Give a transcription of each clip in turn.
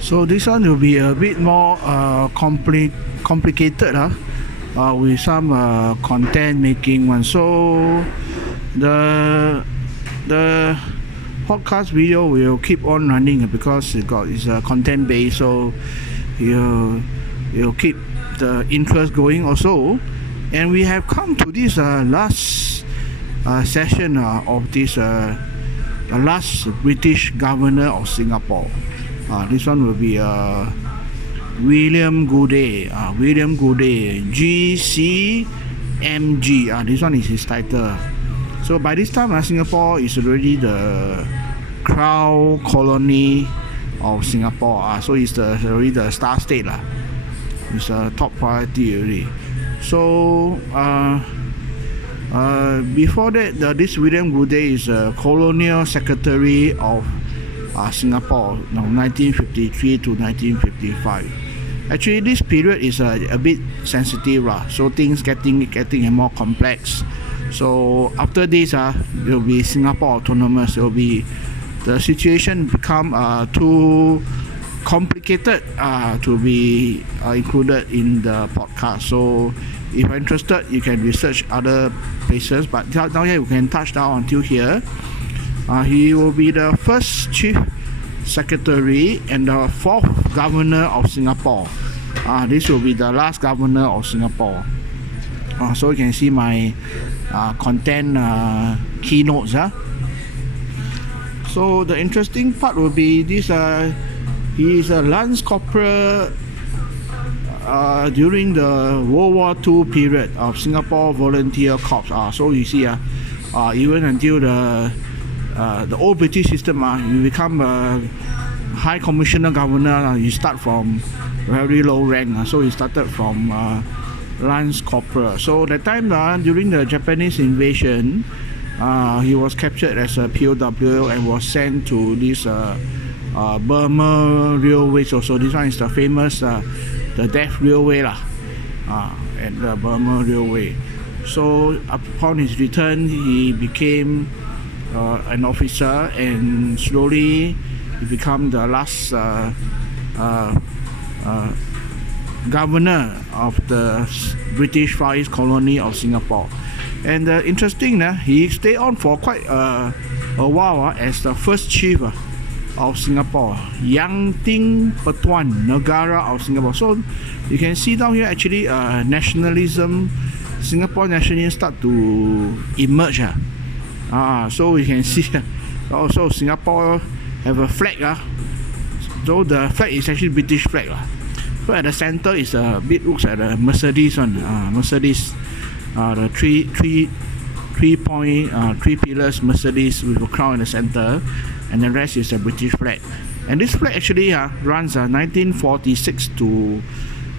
So this one will be a bit more complicated with some content making one. So the podcast video will keep on running because it's content based, so you'll keep the interest going also. And we have come to this last session of this last British governor of Singapore. This one will be William Goode. William Goode, GCMG. This one is his title. So by this time, Singapore is already the crown colony of Singapore. So it's already the star state. It's a top priority already. So before that, this William Goode is a colonial secretary of Singapore, 1953 to 1955. Actually, this period is a bit sensitive, so things getting more complex. So after this, it will be Singapore autonomous. It will be the situation become too complicated to be included in the podcast. So if you're interested, you can research other places. But down here, you can touch down until here. He will be the first chief secretary and the fourth governor of Singapore. This will be the last governor of Singapore. So you can see my content keynotes. So the interesting part will be this. He is a lance corporal during the World War II period of Singapore Volunteer Corps. So you see, even until the old British system, you become a High Commissioner Governor, you start from very low rank. So he started from Lance Corporal. So that time during the Japanese invasion, he was captured as a POW and was sent to this Burma Railways. Also, this one is the famous the Death Railway at the Burma Railway. So upon his return, he became an officer, and slowly he became the last governor of the British Far East colony of Singapore. And interesting, he stayed on for quite a while as the first chief of Singapore, Yang Ting Pertuan Negara of Singapore. So you can see down here actually nationalism, Singapore nationalism start to emerge. So you can see also Singapore have a flag. So the flag is actually British flag. So at the center is a bit looks like a Mercedes one. Mercedes, the three pillars Mercedes with a crown in the center, and the rest is a British flag. And this flag actually runs 1946 to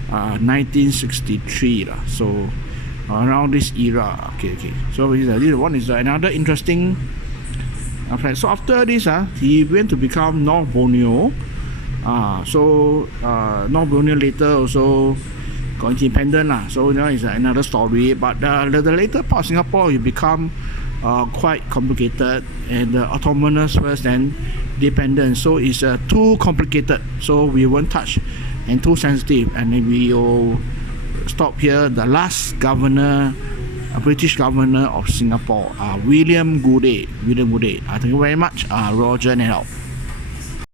1963. So around this era. Okay. So this one is another interesting flag. So after this, he went to become North Borneo. North Borneo later also got independent. So now is another story. But the later part of Singapore will become quite complicated, and autonomous first, then dependent. So it's too complicated. So we won't touch, and too sensitive, and we will stop here. The last governor, British governor of Singapore, William Goode. Thank you very much, Roger and help.